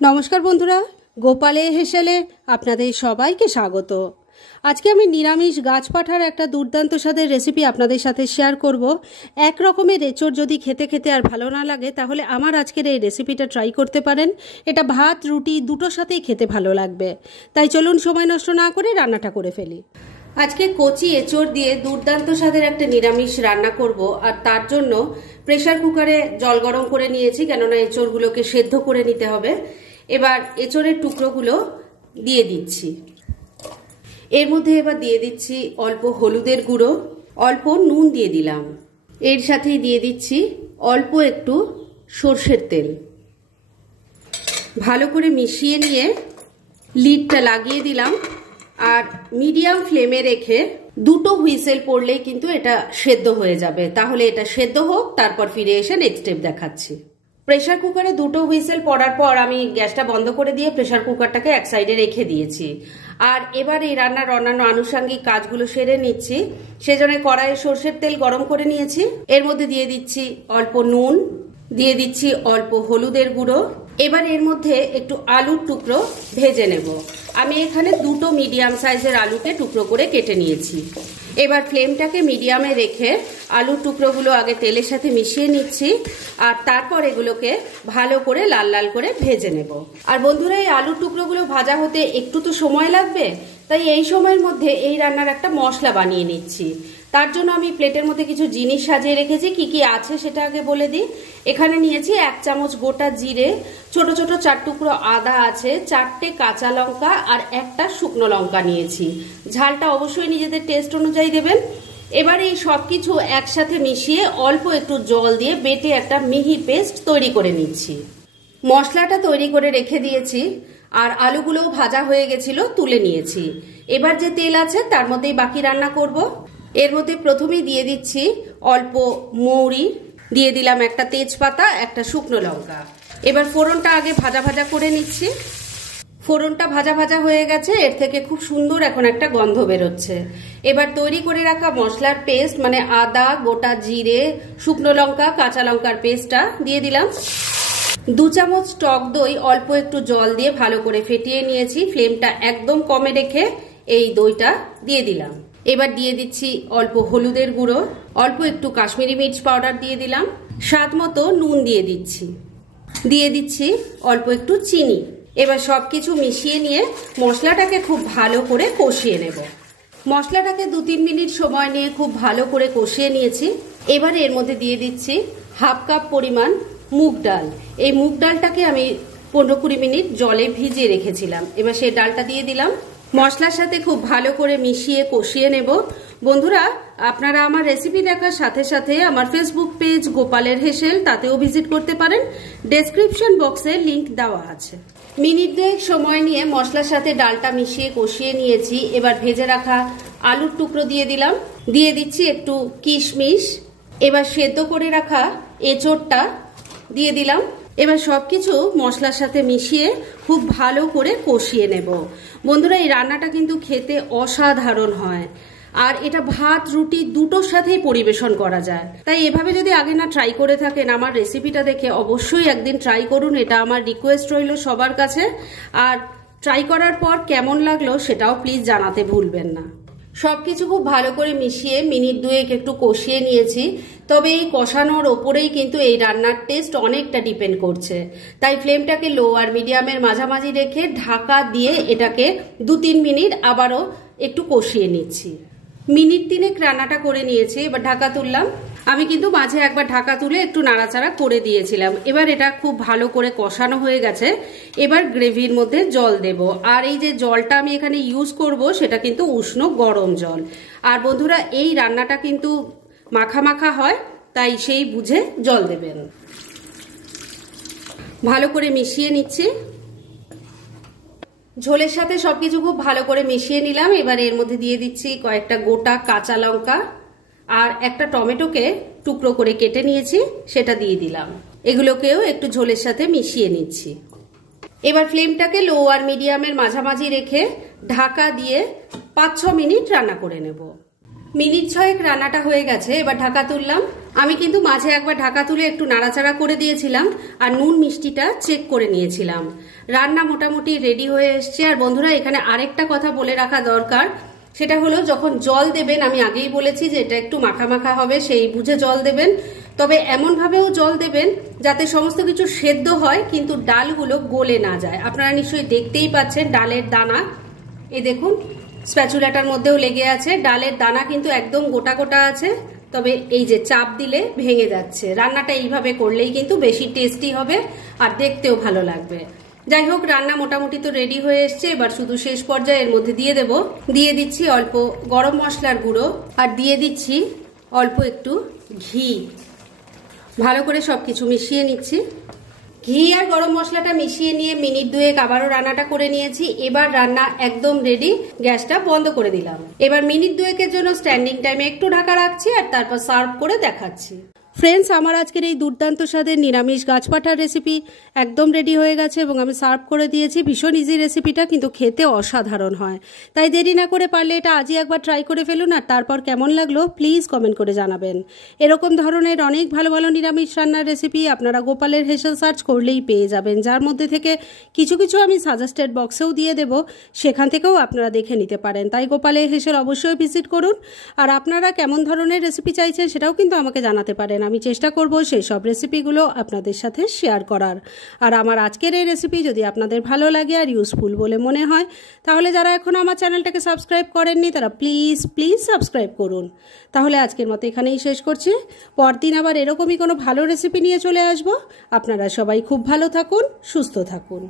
নমস্কার বন্ধুরা, গোপালে হেসেলে আপনাদের সবাইকে স্বাগত। আজকে আমি নিরামিষ গাছ পাঠার একটা দুর্দান্ত স্বাদের রেসিপি আপনাদের সাথে শেয়ার করব। এক রকমের এঁচোড় যদি খেতে খেতে আর ভালো না লাগে তাহলে আমার আজকের এই রেসিপিটা ট্রাই করতে পারেন। এটা ভাত রুটি দুটোর সাথেই খেতে ভালো লাগবে। তাই চলুন সময় নষ্ট না করে রান্নাটা করে ফেলি। আজকে কচি এঁচোড় দিয়ে দুর্দান্ত স্বাদের একটা নিরামিষ রান্না করব, আর তার জন্য প্রেসার কুকারে জল গরম করে নিয়েছি, কেননা এঁচোড়গুলোকে সেদ্ধ করে নিতে হবে। এবার এঁচোড়ের টুকরোগুলো দিয়ে দিচ্ছি। এর মধ্যে এবার দিয়ে দিচ্ছি অল্প হলুদের গুঁড়ো, অল্প নুন দিয়ে দিলাম। এর সাথেই দিয়ে দিচ্ছি অল্প একটু সর্ষের তেল। ভালো করে মিশিয়ে নিয়ে লিডটা লাগিয়ে দিলাম, আর মিডিয়াম ফ্লেমে রেখে দুটো হুইসেল পড়লেই কিন্তু এটা সেদ্ধ হয়ে যাবে। তাহলে এটা সেদ্ধ হোক, তারপর ফিরে এসে নেক্সট স্টেপ দেখাচ্ছি। প্রেসার কুকারে দুটো হুইসেল পড়ার পর আমি গ্যাসটা বন্ধ করে দিয়ে প্রেসার কুকারটাকে এক সাইডে রেখে দিয়েছি। আর এবার এই রান্নার অন্যান্য আনুষঙ্গিক কাজগুলো সেরে নিচ্ছি। সেজন্য কড়াইয়ে সর্ষের তেল গরম করে নিয়েছি। এর মধ্যে দিয়ে দিচ্ছি অল্প নুন, দিয়ে দিচ্ছি অল্প হলুদের গুঁড়ো। এবার এর মধ্যে একটু আলুর টুকরো ভেজে নেব। আমি এখানে দুটো মিডিয়াম সাইজের আলুকে টুকরো করে কেটে নিয়েছি। এবার ফ্লেমটাকে মিডিয়ামে রেখে আলুর টুকরোগুলো আগে তেলের সাথে মিশিয়ে নিচ্ছি, আর তারপর এগুলোকে ভালো করে লাল লাল করে ভেজে নেব। আর বন্ধুরা, এই আলুর টুকরোগুলো ভাজা হতে একটু তো সময় লাগবে, তাই এই সময়ের মধ্যে এই রান্নার একটা মশলা বানিয়ে নিচ্ছি। তার জন্য আমি প্লেটের মধ্যে কিছু জিনিস সাজিয়ে রেখেছি। কি কি আছে সেটা আগে বলে দিই। এখানে নিয়েছি 1 চামচ গোটা জিরে, ছোট ছোট 4 টুকরো আদা আছে, 4টে কাঁচা লঙ্কা আর একটা শুকনো লঙ্কা নিয়েছি। ঝালটা অবশ্যই নিজেদের টেস্ট অনুযায়ী দেবেন। এবার এই সবকিছু একসাথে মিশিয়ে অল্প একটু জল দিয়ে বেটে একটা মিহি পেস্ট তৈরি করে নিচ্ছি। মশলাটা তৈরি করে রেখে দিয়েছি, আর আলুগুলোও ভাজা হয়ে গেছিল, তুলে নিয়েছি। এবার যে তেল আছে তার মধ্যেই বাকি রান্না করব। এর মধ্যে প্রথমেই দিয়ে দিচ্ছি অল্প মৌরি, দিয়ে দিলাম একটা তেজপাতা, একটা শুকনো লঙ্কা। এবার ফোড়নটা আগে ভাজা ভাজা করে নিচ্ছি। ফোড়নটা ভাজা ভাজা হয়ে গেছে, এর থেকে খুব সুন্দর এখন একটা গন্ধ বেরোচ্ছে। এবার তৈরি করে রাখা মশলার পেস্ট, মানে আদা, গোটা জিরে, শুকনো লঙ্কা, কাঁচা লঙ্কার পেস্টটা দিয়ে দিলাম। 2 চামচ টক দই অল্প একটু জল দিয়ে ভালো করে ফেটিয়ে নিয়েছি। ফ্লেমটা একদম কমে রেখে এই দইটা দিয়ে দিলাম। এবার দিয়ে দিচ্ছি অল্প হলুদের গুঁড়ো, অল্প একটু কাশ্মীরি মির্চ পাউডার দিয়ে দিলাম, স্বাদ মতো নুন দিয়ে দিচ্ছি, দিয়ে দিচ্ছি অল্প একটু চিনি। এবার সবকিছু মিশিয়ে নিয়ে মশলাটাকে খুব ভালো করে কষিয়ে নেব। মশলাটাকে 2-3 মিনিট সময় নিয়ে খুব ভালো করে কষিয়ে নিয়েছি। এবার এর মধ্যে দিয়ে দিচ্ছি 1/2 কাপ পরিমাণ মুগ ডাল। এই মুগ ডালটাকে আমি 15-20 মিনিট জলে ভিজিয়ে রেখেছিলাম। এবার সেই ডালটা দিয়ে দিলাম। মশলার সাথে খুব ভালো করে মিশিয়ে কষিয়ে নেব। বন্ধুরা, আপনারা আমার রেসিপি দেখার সাথে সাথে আমার ফেসবুক পেজ গোপালের হেসেল, তাতেও ভিজিট করতে পারেন। ডেসক্রিপশন বক্সে লিংক দেওয়া আছে। মিনিট 2 সময় নিয়ে মশলার সাথে ডালটা মিশিয়ে কষিয়ে নিয়েছি। এবার ভেজে রাখা আলুর টুকরো দিয়ে দিলাম, দিয়ে দিচ্ছি একটু কিশমিশ। এবার সেদ্ধ করে রাখা এঁচোড়টা দিয়ে দিলাম। এবার সবকিছু মশলার সাথে মিশিয়ে খুব ভালো করে কষিয়ে নেব। বন্ধুরা, এই রান্নাটা কিন্তু খেতে অসাধারণ হয়, আর এটা ভাত রুটি দুটোর সাথেই পরিবেশন করা যায়। তাই এভাবে যদি আগে না ট্রাই করে থাকেন, আমার রেসিপিটা দেখে অবশ্যই একদিন ট্রাই করুন। এটা আমার রিকোয়েস্ট রইল সবার কাছে। আর ট্রাই করার পর কেমন লাগলো সেটাও প্লিজ জানাতে ভুলবেন না। সবকিছু খুব ভালো করে মিশিয়ে মিনিট 2 একটু কষিয়ে নিয়েছি। তবে এই কষানোর ওপরেই কিন্তু এই রান্নার টেস্ট অনেকটা ডিপেন্ড করছে। তাই ফ্লেমটাকে লো আর মিডিয়ামের মাঝামাঝি রেখে ঢাকা দিয়ে এটাকে 2-3 মিনিট আবারও একটু কষিয়ে নিচ্ছি। মিনিট 3 রান্নাটা করে নিয়েছি। এবার ঢাকা তুললাম। আমি কিন্তু মাঝে একবার ঢাকা তুলে একটু নাড়াচাড়া করে দিয়েছিলাম। এবার এটা খুব ভালো করে কষানো হয়ে গেছে। এবার গ্রেভির মধ্যে জল দেব, আর এই যে জলটা আমি এখানে ইউজ করব সেটা কিন্তু উষ্ণ গরম জল। আর বন্ধুরা, এই রান্নাটা কিন্তু মাখা মাখা হয়, তাই সেই বুঝে জল দেবেন। ভালো করে মিশিয়ে নিচ্ছি। ঝোলের সাথে সবকিছু খুব ভালো করে মিশিয়ে নিলাম। এবার এর মধ্যে দিয়ে দিচ্ছি কয়েকটা গোটা কাঁচা লঙ্কা, আর একটা টমেটোকে টুকরো করে কেটে নিয়েছি, সেটা দিয়ে দিলাম। এগুলোকেও একটু ঝোলের সাথে মিশিয়ে নিচ্ছি। এবার ফ্লেমটাকে লো আর মিডিয়ামের মাঝামাঝি রেখে ঢাকা দিয়ে 5-6 মিনিট রান্না করে নেব। মিনিট 6 রান্নাটা হয়ে গেছে, এবার ঢাকা তুললাম। আমি কিন্তু মাঝে একবার ঢাকা তুলে একটু নাড়াচাড়া করে দিয়েছিলাম আর নুন মিষ্টিটা চেক করে নিয়েছিলাম। রান্না মোটামুটি রেডি হয়ে এসছে। আর বন্ধুরা এখানে আরেকটা কথা বলে রাখা দরকার, সেটা হলো যখন জল দেবেন, আমি আগেই বলেছি যে এটা একটু মাখা মাখা হবে, সেই বুঝে জল দেবেন। তবে এমন ভাবেও জল দেবেন যাতে সমস্ত কিছু সেদ্ধ হয় কিন্তু ডালগুলো গলে না যায়। আপনারা নিশ্চয়ই দেখতেই পাচ্ছেন ডালের দানা, এই দেখুন স্প্যাচুলাটার মধ্যেও লেগে আছে। ডালের দানা কিন্তু একদম গোটা গোটা আছে, তবে এই যে চাপ দিলে ভেঙে যাচ্ছে। রান্নাটা এইভাবে করলেই কিন্তু বেশি টেস্টি হবে আর দেখতেও ভালো লাগবে। যাই হোক, রান্না মোটামুটি তো রেডি হয়ে এসছে। এবার শুধু শেষ পর্যায়ে এর মধ্যে দিয়ে দিচ্ছি অল্প গরম মশলার গুঁড়ো আর দিয়ে দিচ্ছি অল্প একটু ঘি। ভালো করে সবকিছু মিশিয়ে নিচ্ছি। ঘি আর গরম মশলাটা মিশিয়ে নিয়ে মিনিট 2 আবারও রান্নাটা করে নিয়েছি। এবার রান্না একদম রেডি, গ্যাসটা বন্ধ করে দিলাম। এবার মিনিট 2 জন্য স্ট্যান্ডিং টাইমে একটু ঢাকা রাখছি আর তারপর সার্ভ করে দেখাচ্ছি। ফ্রেন্ডস, আমার আজকের এই দুর্দান্ত স্বাদের নিরামিষ গাছপাঠার রেসিপি একদম রেডি হয়ে গেছে এবং আমি সার্ভ করে দিয়েছি। ভীষণ ইজি রেসিপিটা, কিন্তু খেতে অসাধারণ হয়। তাই দেরি না করে পারলে এটা আজই একবার ট্রাই করে ফেলুন আর তারপর কেমন লাগলো প্লিজ কমেন্ট করে জানাবেন। এরকম ধরনের অনেক ভালো ভালো নিরামিষ রান্নার রেসিপি আপনারা গোপালের হেসেল সার্চ করলেই পেয়ে যাবেন, যার মধ্যে থেকে কিছু কিছু আমি সাজেস্টেড বক্সেও দিয়ে দেব, সেখান থেকেও আপনারা দেখে নিতে পারেন। তাই গোপালের হেসেল অবশ্যই ভিজিট করুন। আর আপনারা কেমন ধরনের রেসিপি চাইছেন সেটাও কিন্তু আমাকে জানাতে পারেন। আমি চেষ্টা করব সেই সব রেসিপিগুলো আপনাদের সাথে শেয়ার করার। আর আমার আজকের এই রেসিপি যদি আপনাদের ভালো লাগে আর ইউজফুল বলে মনে হয়, তাহলে যারা এখনও আমার চ্যানেলটাকে সাবস্ক্রাইব করেননি তারা প্লিজ সাবস্ক্রাইব করুন। তাহলে আজকের মতো এখানেই শেষ করছি। পরদিন আবার এরকমই কোনো ভালো রেসিপি নিয়ে চলে আসব। আপনারা সবাই খুব ভালো থাকুন, সুস্থ থাকুন।